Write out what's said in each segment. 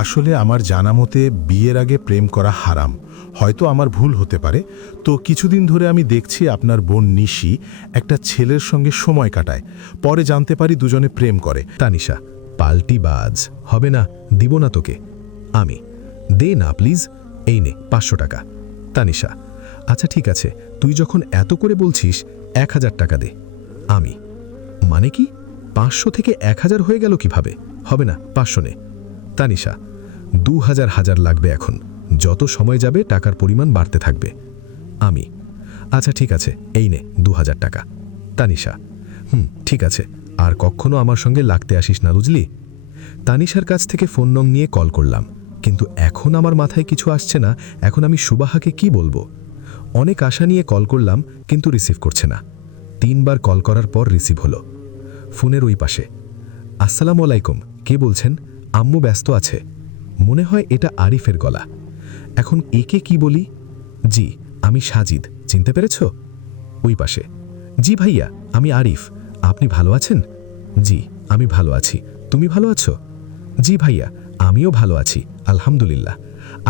আসলে আমার জানা মতে বিয়ের আগে প্রেম করা হারাম। হয়তো আমার ভুল হতে পারে। তো কিছুদিন ধরে আমি দেখছি আপনার বোন নিশি একটা ছেলের সঙ্গে সময় কাটায়। পরে জানতে পারি দুজনে প্রেম করে। তানিশা, পাল্টি বাজ হবে না, দিব না তোকে। আমি, দে না প্লিজ, এই নে 500 টাকা। তানিশা, আচ্ছা ঠিক আছে, তুই যখন এত করে বলছিস 1000 টাকা দে। আমি, মানে কি 500 থেকে 1000 হয়ে গেল কিভাবে? হবে না, 500 নে। তানিশা, 2000 লাগবে এখন, যত সময় যাবে টাকার পরিমাণ বাড়তে থাকবে। আমি, আচ্ছা ঠিক আছে, এই নে 2000 টাকা। তানিশা, ঠিক আছে, আর কখনো আমার সঙ্গে লাগতে আসিস না, বুঝলি? তানিশার কাছ থেকে ফোন নং নিয়ে কল করলাম, কিন্তু এখন আমার মাথায় কিছু আসছে না। এখন আমি সুবাহাকে কি বলবো? অনেক আশা নিয়ে কল করলাম, কিন্তু রিসিভ করছে না। 3 বার কল করার পর রিসিভ হলো। ফোনের ওই পাশে, আসসালামু আলাইকুম, কে বলছেন? আম্মু ব্যস্ত আছে। মনে হয় এটা আরিফের গলা। এখন একে কি বলি? জি, আমি সাজিদ, চিনতে পেরেছ? ওই পাশে, জি ভাইয়া, আমি আরিফ, আপনি ভালো আছেন? জি, আমি ভালো আছি, তুমি ভালো আছো? জি ভাইয়া, আমিও ভালো আছি, আলহামদুলিল্লাহ।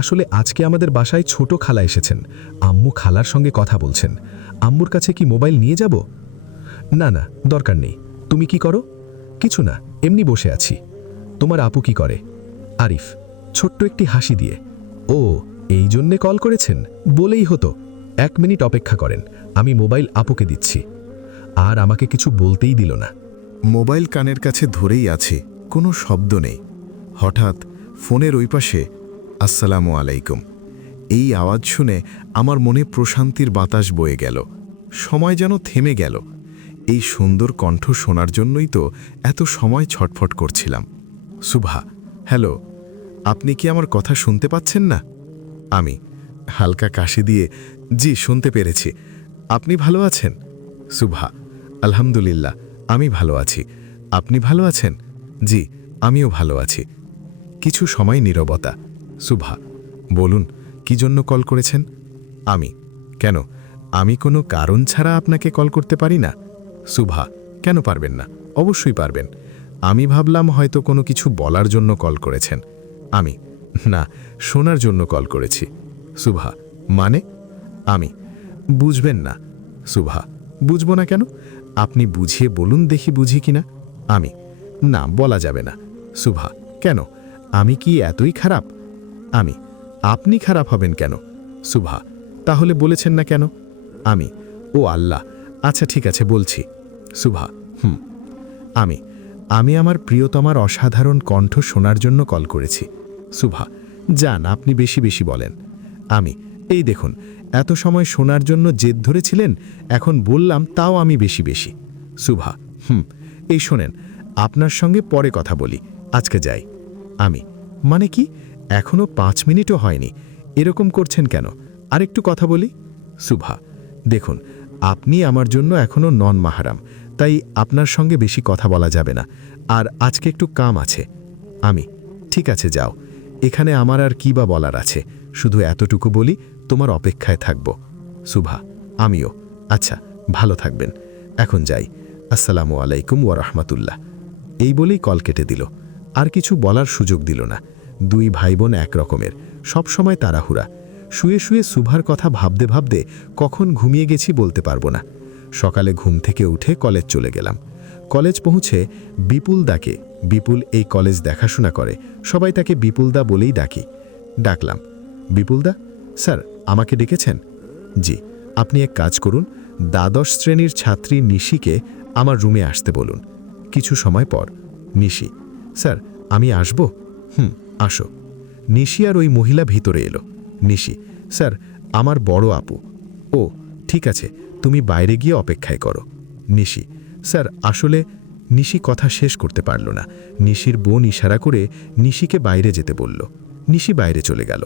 আসলে আজকে আমাদের বাসায় ছোট খালা এসেছেন। আম্মু খালার সঙ্গে কথা বলছেন। আম্মুর কাছে কি মোবাইল নিয়ে যাব? না না, দরকার নেই। তুমি কি করো? কিছু না, এমনি বসে আছি। তোমার আপু কি করে? আরিফ ছোট্ট একটি হাসি দিয়ে, ও এই জন্যে কল করেছেন? বলেই হতো। 1 মিনিট অপেক্ষা করেন, আমি মোবাইল আপুকে দিচ্ছি। আর আমাকে কিছু বলতেই দিল না। মোবাইল কানের কাছে ধরেই আছে, কোনো শব্দ নেই। হঠাৎ ফোনের ওই পাশে আসসালামু আলাইকুম, এই আওয়াজ শুনে আমার মনে প্রশান্তির বাতাস বয়ে গেল। সময় যেন থেমে গেল। এই সুন্দর কণ্ঠ শোনার জন্যই তো এত সময় ছটফট করছিলাম। সুভা, হ্যালো, আপনি কি আমার কথা শুনতে পাচ্ছেন না? আমি হালকা কাশি দিয়ে, জি শুনতে পেরেছি। আপনি ভালো আছেন? সুভা, আলহামদুলিল্লাহ, আমি ভালো আছি। আপনি ভালো আছেন? জি, আমিও ভালো আছি। কিছু সময় নীরবতা। সুভা, বলুন, কি জন্য কল করেছেন? আমি, কেন, আমি কোনো কারণ ছাড়া আপনাকে কল করতে পারি না? সুভা, কেন পারবেন না? অবশ্যই পারবেন। আমি ভাবলাম হয়তো কোনো কিছু বলার জন্য কল করেছেন। আমি, না, শোনার জন্য কল করেছি। সুভা, মানে? আমি, বুঝবেন না। সুভা, বুঝবো না কেন? আপনি বুঝিয়ে বলুন দেখি বুঝি কিনা। আমি, না, বলা যাবে না। সুভা, কেন, আমি কি এতই খারাপ? আমি, আপনি খারাপ হবেন কেন? সুভা, তাহলে বলেছেন না কেন? আমি, ও আল্লাহ, আচ্ছা ঠিক আছে বলছি। সুভা, আমি আমার প্রিয়তমার অসাধারণ কণ্ঠ শোনার জন্য কল করেছি। সুভা, যান, আপনি বেশি বেশি বলেন। আমি, এই দেখুন, এত সময় শোনার জন্য জেদ ধরেছিলেন, এখন বললাম তাও আমি বেশি বেশি। সুভা, এই শোনেন, আপনার সঙ্গে পরে কথা বলি, আজকে যাই। আমি, মানে কি? এখনো 5 মিনিটও হয়নি, এরকম করছেন কেন? আরেকটু কথা বলি। সুভা, দেখুন, আপনি আমার জন্য এখনো নন মাহারাম, তাই আপনার সঙ্গে বেশি কথা বলা যাবে না, আর আজকে একটু কাম আছে। আমি, ঠিক আছে যাও, এখানে আমার আর কি বা বলার আছে, শুধু এতটুকু বলি, তোমার অপেক্ষায় থাকব। সুভা, আমিও। আচ্ছা, ভালো থাকবেন, এখন যাই। আসসালামু আলাইকুম ওয়া রাহমাতুল্লাহ। এই বলেই কল কেটে দিল। আর কিছু বলার সুযোগ দিল না। 2 ভাই বোন একরকমের, সবসময় তাড়াহুড়া। শুয়ে শুয়ে সুভার কথা ভাবতে ভাবতে কখন ঘুমিয়ে গেছি বলতে পারবো না। সকালে ঘুম থেকে উঠে কলেজ চলে গেলাম। কলেজ পৌঁছে বিপুলদাকে, বিপুল এই কলেজ দেখাশোনা করে, সবাই তাকে বিপুলদা বলেই ডাকি, ডাকলাম। বিপুলদা, স্যার আমাকে ডেকেছেন? জি। আপনি এক কাজ করুন, দ্বাদশ শ্রেণীর ছাত্রী নিশিকে আমার রুমে আসতে বলুন। কিছু সময় পর নিশি, স্যার আমি আসব? আসো। নিশি আর ওই মহিলা ভিতরে এলো। নিশি, স্যার আমার বড় আপু। ও ঠিক আছে, তুমি বাইরে গিয়ে অপেক্ষায় করো। নিশি, স্যার আসলে, নিশি কথা শেষ করতে পারল না। নিশির বোন ইশারা করে নিশিকে বাইরে যেতে বলল। নিশি বাইরে চলে গেল।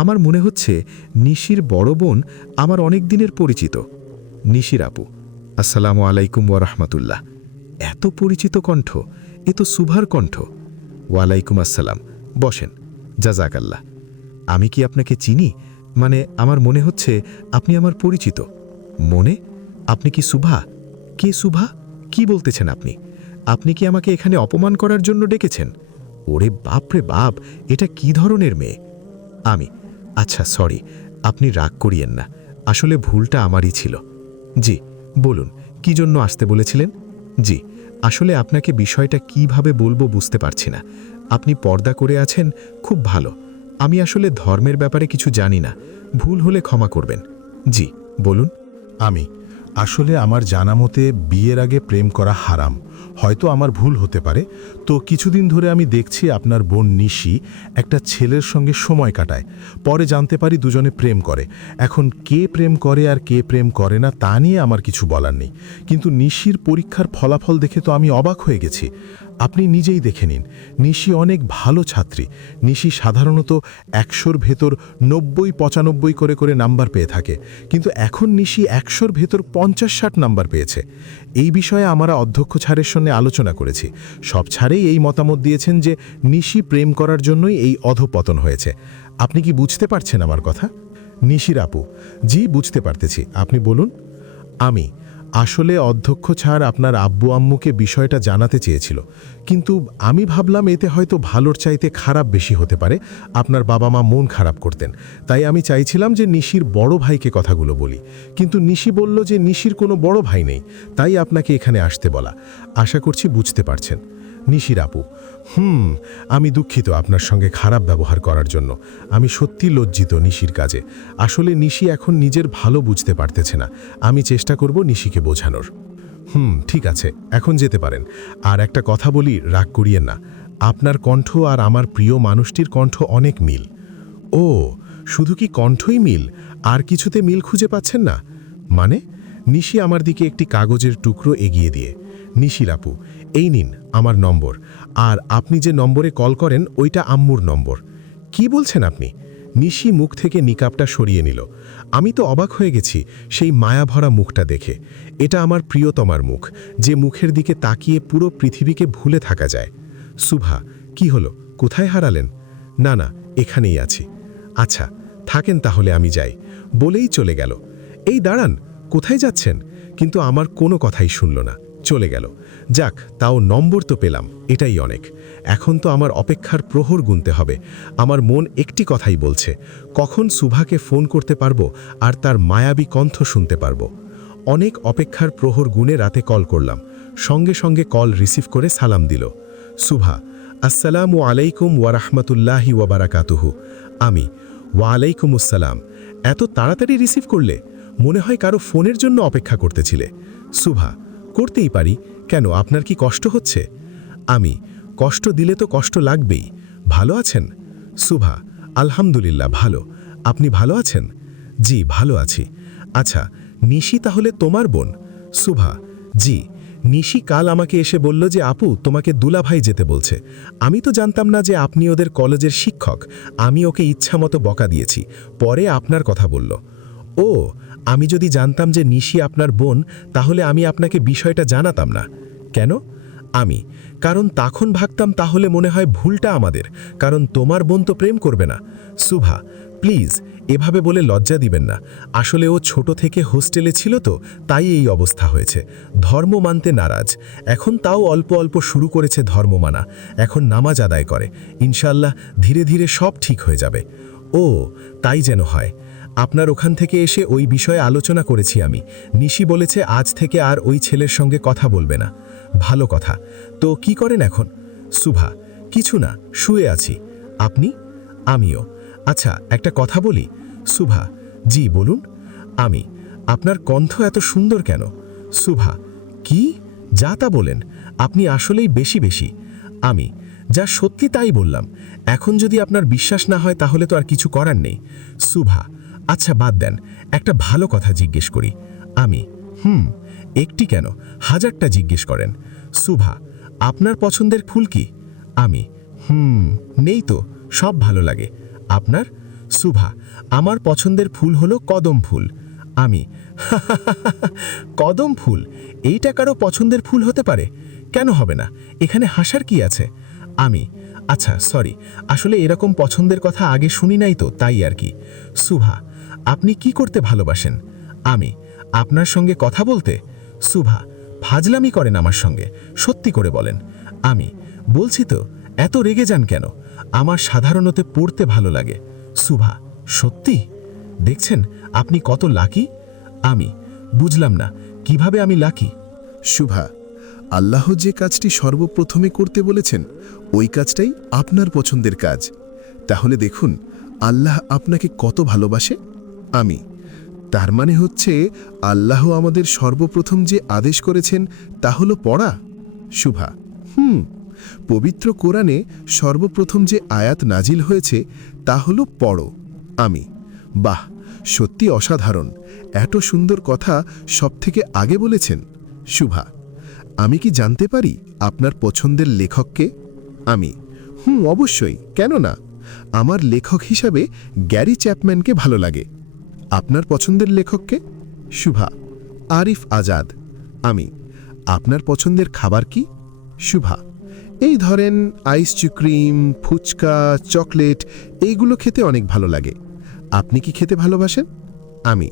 আমার মনে হচ্ছে নিশির বড় বোন আমার অনেক দিনের পরিচিত। নিশির আপু, আসসালামু আলাইকুম ওয়া রাহমাতুল্লাহ। এত পরিচিত কণ্ঠ, এ তো সুভার কণ্ঠ। ওয়ালাইকুম আসসালাম, বসেন। জাযাকাল্লাহ। আমি কি আপনাকে চিনি? মানে আমার মনে হচ্ছে আপনি আমার পরিচিত। মনে? আপনি কি সুভা? কে সুভা? কি বলতেছেন আপনি? আপনি কি আমাকে এখানে অপমান করার জন্য ডেকেছেন? ওরে বাপরে বাপ, এটা কি ধরনের মেয়ে? আমি, আচ্ছা সরি, আপনি রাগ করিয়েন না, আসলে ভুলটা আমারই ছিল। জি বলুন, কি জন্য আসতে বলেছিলেন? জি, আসলে আপনাকে বিষয়টা কিভাবে বলবো বুঝতে পারছি না। আপনি পর্দা করে আছেন, খুব ভালো। আমি আসলে ধর্মের ব্যাপারে কিছু জানি না, ভুল হলে ক্ষমা করবেন। জি বলুন। আমি আসলে আমার জানা মতে বিয়ের আগে প্রেম করা হারাম। হয়তো আমার ভুল হতে পারে। তো কিছুদিন ধরে আমি দেখছি আপনার বোন নিশি একটা ছেলের সঙ্গে সময় কাটায়। পরে জানতে পারি দুজনে প্রেম করে। এখন কে প্রেম করে আর কে প্রেম করে না তা নিয়ে আমার কিছু বলার নেই। কিন্তু নিশির পরীক্ষার ফলাফল দেখে তো আমি অবাক হয়ে গেছি। আপনি নিজেই দেখে নিন, নিশি অনেক ভালো ছাত্রী। নিশি সাধারণত ১০০-র ভেতর ৯০-৯৫ করে করে নাম্বার পেয়ে থাকে, কিন্তু এখন নিশি ১০০-র ভেতর ৫০-৬০ নাম্বার পেয়েছে। এই বিষয়ে আমরা অধ্যক্ষ ছাড়ের সঙ্গে আলোচনা করেছি। সব ছাড়েই এই মতামত দিয়েছেন যে নিশি প্রেম করার জন্যই এই অধঃপতন হয়েছে। আপনি কি বুঝতে পারছেন আমার কথা? নিশির আপু, জি বুঝতে পারতেছি, আপনি বলুন। আমি আসলে অধ্যক্ষ ছাড় আপনার আব্বু আম্মুকে বিষয়টা জানাতে চেয়েছিল, কিন্তু আমি ভাবলাম এতে হয়তো ভালোর চাইতে খারাপ বেশি হতে পারে, আপনার বাবা মা মন খারাপ করতেন। তাই আমি চাইছিলাম যে নিশির বড় ভাইকে কথাগুলো বলি, কিন্তু নিশি বলল যে নিশির কোনো বড় ভাই নেই, তাই আপনাকে এখানে আসতে বলা। আশা করছি বুঝতে পারছেন। নিশির আপু, আমি দুঃখিত আপনার সঙ্গে খারাপ ব্যবহার করার জন্য। আমি সত্যি লজ্জিত নিশির কাজে। আসলে নিশি এখন নিজের ভালো বুঝতে পারতেছে না। আমি চেষ্টা করব নিশিকে বোঝানোর। ঠিক আছে, এখন যেতে পারেন। আর একটা কথা বলি, রাগ করিয়েন না। আপনার কণ্ঠ আর আমার প্রিয় মানুষটির কণ্ঠ অনেক মিল। ও, শুধু কি কণ্ঠই মিল, আর কিছুতে মিল খুঁজে পাচ্ছেন না? মানে? নিশি আমার দিকে একটি কাগজের টুকরো এগিয়ে দিয়ে, নিশির আপু, এই নিন আমার নম্বর, আর আপনি যে নম্বরে কল করেন ওইটা আম্মুর নম্বর। কি বলছেন আপনি? নিশি মুখ থেকে নিকাবটা সরিয়ে নিল। আমি তো অবাক হয়ে গেছি সেই মায়াভরা মুখটা দেখে। এটা আমার প্রিয়তমার মুখ, যে মুখের দিকে তাকিয়ে পুরো পৃথিবীকে ভুলে থাকা যায়। সুভা, কি হলো, কোথায় হারালেন? না না, এখানেই আছি। আচ্ছা থাকেন তাহলে, আমি যাই, বলেই চলে গেল। এই দাঁড়ান, কোথায় যাচ্ছেন? কিন্তু আমার কোনো কথাই শুনল না, চলে গেল। যাক, তাও নম্বর তো পেলাম, এটাই অনেক। এখন তো আমার অপেক্ষার প্রহর গুনতে হবে। আমার মন একটি কথাই বলছে, কখন সুভাকে ফোন করতে পারবো আর তার মায়াবী কণ্ঠ শুনতে পারবো। অনেক অপেক্ষার প্রহর গুনে রাতে কল করলাম। সঙ্গে সঙ্গে কল রিসিভ করে সালাম দিল। সুভা, আসসালামু আলাইকুম ওয়ারাহমাতুল্লাহি ওয়াবারাকাতুহু। আমি, ওয়ালাইকুম আসসালাম। এত তাড়াতাড়ি রিসিভ করলে? মনে হয় কারো ফোনের জন্য অপেক্ষা করতেছিলে। সুভা, করতেই পারি, কেন, আপনার কি কষ্ট হচ্ছে? আমি, কষ্ট দিলে তো কষ্ট লাগবেই। ভালো আছেন? সুভা, আলহামদুলিল্লাহ ভালো। আপনি ভালো আছেন? জি ভালো আছি। আচ্ছা, নিশি তাহলে তোমার বোন? সুভা, জি। নিশি কাল আমাকে এসে বলল যে আপু তোমাকে দুলাভাই যেতে বলছে। আমি তো জানতাম না যে আপনি ওদের কলেজের শিক্ষক। আমি ওকে ইচ্ছামতো বকা দিয়েছি, পরে আপনার কথা বলল। ও, আমি যদি জানতাম যে নিশি আপনার বোন, তাহলে আমি আপনাকে বিষয়টা জানাতাম না। কেন? আমি, কারণ তখন ভাবতাম তাহলে মনে হয় ভুলটা আমাদের, কারণ তোমার বোন তো প্রেম করবে না। সুভা, প্লিজ এভাবে বলে লজ্জা দিবেন না। আসলে ও ছোট থেকে হোস্টেলে ছিল তো, তাই এই অবস্থা হয়েছে। ধর্ম মানতে নারাজ, এখন তাও অল্প অল্প শুরু করেছে ধর্ম মানা। এখন নামাজ আদায় করে। ইনশাল্লাহ ধীরে ধীরে সব ঠিক হয়ে যাবে। ও, তাই যেন হয়। আপনার ওখান থেকে এসে ওই বিষয়ে আলোচনা করেছি আমি। নিশি বলেছে আজ থেকে আর ওই ছেলের সঙ্গে কথা বলবে না। ভালো কথা। তো কি করেন এখন? সুভা, কিছু না, শুয়ে আছি। আপনি? আমিও। আচ্ছা একটা কথা বলি। সুভা, জি বলুন। আমি, আপনার কণ্ঠ এত সুন্দর কেন? সুভা, কি যা তা বলেন, আপনি আসলেই বেশি বেশি। আমি, যা সত্যি তাই বললাম। এখন যদি আপনার বিশ্বাস না হয় তাহলে তো আর কিছু করার নেই। সুভা, আচ্ছা বাদ দেন, একটা ভালো কথা জিজ্ঞেস করি। আমি, একটি কেন, হাজারটা জিজ্ঞেস করেন। সুভা, আপনার পছন্দের ফুল কি? আমি, নেই তো, সব ভালো লাগে। আপনার? সুভা, আমার পছন্দের ফুল হলো কদম ফুল। আমি, কদম ফুল, এইটা কারো পছন্দের ফুল হতে পারে? কেন হবে না, এখানে হাসার কি আছে? আমি, আচ্ছা সরি, আসলে এরকম পছন্দের কথা আগে শুনি নাই তো, তাই আর কি। সুভা, আপনি কি করতে ভালোবাসেন? আমি, আপনার সঙ্গে কথা বলতে। সুভা, ফাজলামি করেন আমার সঙ্গে, সত্যি করে বলেন। আমি, বলছি তো, এত রেগে যান কেন? আমার সাধারণত পড়তে ভালো লাগে। সুভা, সত্যি? দেখছেন আপনি কত লাকি? আমি বুঝলাম না কিভাবে আমি লাকি। শুভা, আল্লাহ যে কাজটি সর্বপ্রথমে করতে বলেছেন ওই কাজটাই আপনার পছন্দের কাজ। তাহলে দেখুন আল্লাহ আপনাকে কত ভালোবাসে। আমি তার মানে হচ্ছে আল্লাহ আমাদের সর্বপ্রথম যে আদেশ করেছেন তা হলো পড়া। শুভা, পবিত্র কোরআনে সর্বপ্রথম যে আয়াত নাজিল হয়েছে তা হলো পড়ো। আমি বাহ, সত্যি অসাধারণ। এত সুন্দর কথা সবথেকে আগে বলেছেন। শুভা, আমি কি জানতে পারি আপনার পছন্দের লেখককে? আমি অবশ্যই, কেন না। আমার লেখক হিসাবে গ্যারি চ্যাপম্যানকে ভালো লাগে। আপনার পছন্দের লেখককে? শুভা, আরিফ আজাদ। আমি আপনার পছন্দের খাবার কি? শুভা, এই ধরেন আইসক্রিম, ফুচকা, চকলেট, এইগুলো খেতে অনেক ভালো লাগে। আপনি কি খেতে ভালোবাসেন? আমি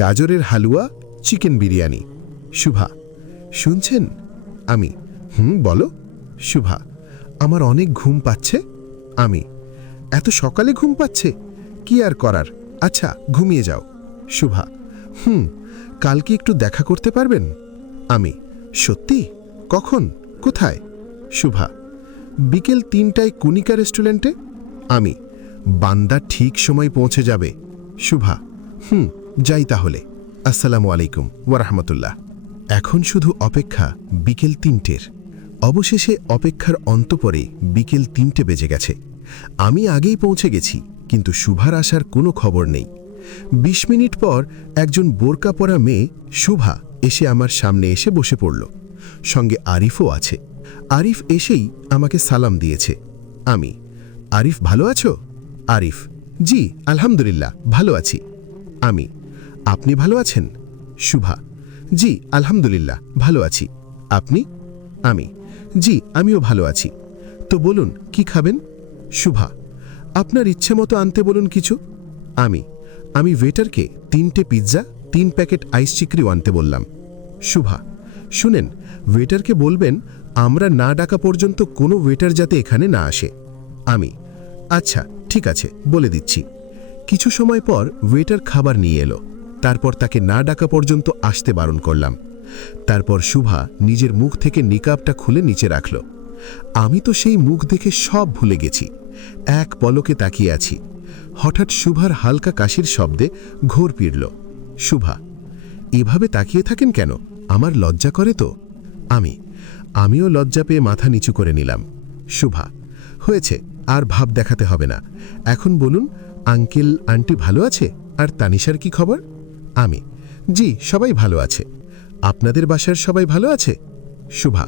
গাজরের হালুয়া, চিকেন বিরিয়ানি। শুভা, শুনছেন? আমি বলো। শুভা, আমার অনেক ঘুম পাচ্ছে। আমি এত সকালে ঘুম পাচ্ছে? কি আর করার, আচ্ছা ঘুমিয়ে যাও। শুভা, কালকে একটু দেখা করতে পারবেন? আমি সত্যি? কখন, কোথায়? শুভা, বিকেল 3টায় কুনিকা রেস্টুরেন্টে। আমি বান্দা ঠিক সময় পৌঁছে যাবে। শুভা, যাই তাহলে। আসসালামু আলাইকুম ওয়ারাহমাতুল্লাহ। এখন শুধু অপেক্ষা বিকেল 3টের। অবশেষে অপেক্ষার অন্ত পরে বিকেল 3টে বেজে গেছে। আমি আগেই পৌঁছে গেছি, কিন্তু শুভার আসার কোনো খবর নেই। 20 মিনিট পর একজন বোরকা পরা মেয়ে শুভা এসে আমার সামনে এসে বসে পড়ল। সঙ্গে আরিফও আছে। আরিফ এসেই আমাকে সালাম দিয়েছে। আমি আরিফ, ভালো আছো? আরিফ, জি আলহামদুলিল্লাহ ভালো আছি। আমি আপনি ভালো আছেন? শুভা, জি আলহামদুলিল্লাহ ভালো আছি। আপনি? আমি জি আমিও ভালো আছি। তো বলুন কি খাবেন? শুভা, আপনার ইচ্ছে মতো আনতে বলুন কিছু। আমি ওয়েটারকে 3টে পিৎজা, 3 প্যাকেট আইসক্রিম আনতে বললাম। শুভা, শুনেন, ওয়েটারকে বলবেন আমরা না ডাকা পর্যন্ত কোনো ওয়েটার যাতে এখানে না আসে। আমি আচ্ছা ঠিক আছে, বলে দিচ্ছি। কিছু সময় পর ওয়েটার খাবার নিয়ে এলো। তারপর তাকে না ডাকা পর্যন্ত আসতে বারণ করলাম। তারপর শুভা নিজের মুখ থেকে নিকাবটা খুলে নিচে রাখল। আমি তো সেই মুখ দেখে সব ভুলে গেছি। এক পলকে তাকিয়ে আছি। হঠাৎ শুভার হালকা কাশির শব্দে ঘোর পিড়ল। শুভা, এভাবে তাকিয়ে থাকেন কেন? আমার লজ্জা করে তো। আমিও লজ্জা পেয়ে মাথা নিচু করে নিলাম। শুভা, হয়েছে, আর ভাব দেখাতে হবে না। এখন বলুন আঙ্কেল আন্টি ভালো আছে? আর তানিশার কি খবর? আমি জি সবাই ভালো আছে। আপনাদের বাসার সবাই ভালো আছে? শুভা,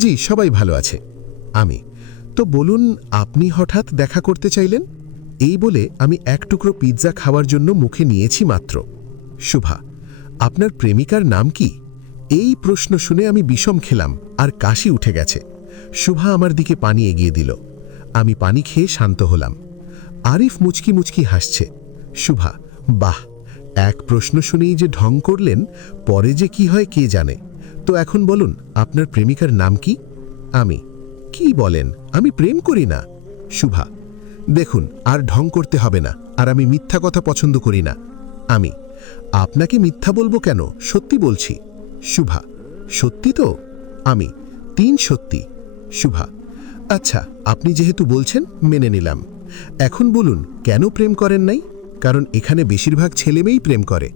জি সবাই ভালো আছে। আমি তো বলুন আপনি হঠাৎ দেখা করতে চাইলেন? এই বলে আমি এক টুকরো পিৎজা খাওয়ার জন্য মুখে নিয়েছি মাত্র। শুভা, আপনার প্রেমিকার নাম কি? এই প্রশ্ন শুনে আমি বিষম খেলাম আর কাশি উঠে গেছে। শুভা আমার দিকে পানি এগিয়ে দিল। আমি পানি খেয়ে শান্ত হলাম। আরিফ মুচকি মুচকি হাসছে। শুভা, বাহ, এক প্রশ্ন শুনেই যে ঢং করলেন, পরে যে কি হয় কে জানে। তো এখন বলুন আপনার প্রেমিকার নাম কি? আমি কি বলেন, আমি প্রেম করি না। শুভা, দেখুন আর ঢং করতে হবে না, আর আমি মিথ্যা কথা পছন্দ করি না। আমি আপনাকে মিথ্যা বলবো কেন, সত্যি বলছি। শুভা, সত্যি তো? আমি 3 সত্যি। শুভা, আচ্ছা আপনি যেহেতু বলছেন মেনে নিলাম। এখন বলুন কেন প্রেম করেন নাই? কারণ এখানে বেশিরভাগ ছেলেমেয়েই প্রেম করে।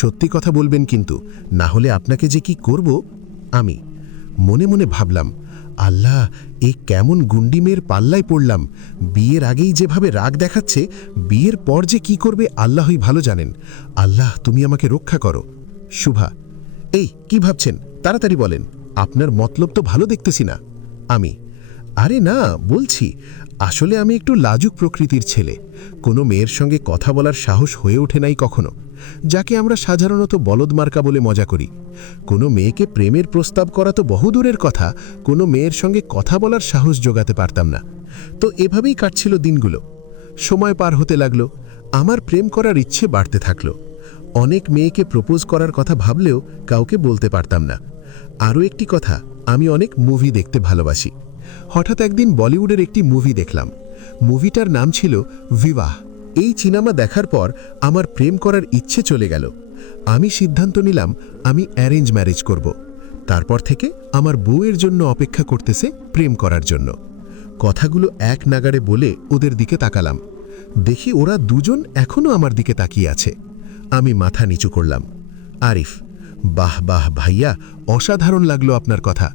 সত্যি কথা বলবেন কিন্তু, না হলে আপনাকে যে কি করব। আমি মনে মনে ভাবলাম, আল্লাহ, এই কেমন গুন্ডি মেয়ের পাল্লায় পড়লাম। বিয়ের আগেই যেভাবে রাগ দেখাচ্ছে, বিয়ের পর যে কি করবে আল্লাহই ভালো জানেন। আল্লাহ তুমি আমাকে রক্ষা করো। শুভা, এই কি ভাবছেন, তাড়াতাড়ি বলেন, আপনার মতলব তো ভালো দেখতেছি না। আমি আরে না, বলছি আসলে আমি একটু লাজুক প্রকৃতির ছেলে। কোনো মেয়ের সঙ্গে কথা বলার সাহস হয়ে ওঠে নাই কখনো, যাকে আমরা সাধারণত বলদমার্কা বলে মজা করি। কোনো মেয়েকে প্রেমের প্রস্তাব করা তো বহুদূরের কথা, কোনো মেয়ের সঙ্গে কথা বলার সাহস জোগাতে পারতাম না। তো এভাবেই কাটছিল দিনগুলো। সময় পার হতে লাগলো, আমার প্রেম করার ইচ্ছে বাড়তে থাকলো। অনেক মেয়েকে প্রপোজ করার কথা ভাবলেও কাউকে বলতে পারতাম না। আরও একটি কথা, আমি অনেক মুভি দেখতে ভালোবাসি। হঠাৎ একদিন বলিউডের একটি মুভি দেখলাম। মুভিটার নাম ছিল বিবাহ। এই সিনেমা দেখার পর আমার প্রেম করার ইচ্ছে চলে গেল। আমি সিদ্ধান্ত নিলাম আমি অ্যারেঞ্জ ম্যারেজ করব। তারপর থেকে আমার বউয়ের জন্য অপেক্ষা করতেছে প্রেম করার জন্য। কথাগুলো এক নাগাড়ে বলে ওদের দিকে তাকালাম। দেখি ওরা দুজন এখনও আমার দিকে তাকিয়ে আছে। আমি মাথা নিচু করলাম। আরিফ, বাহ বাহ ভাইয়া, অসাধারণ লাগলো আপনার কথা।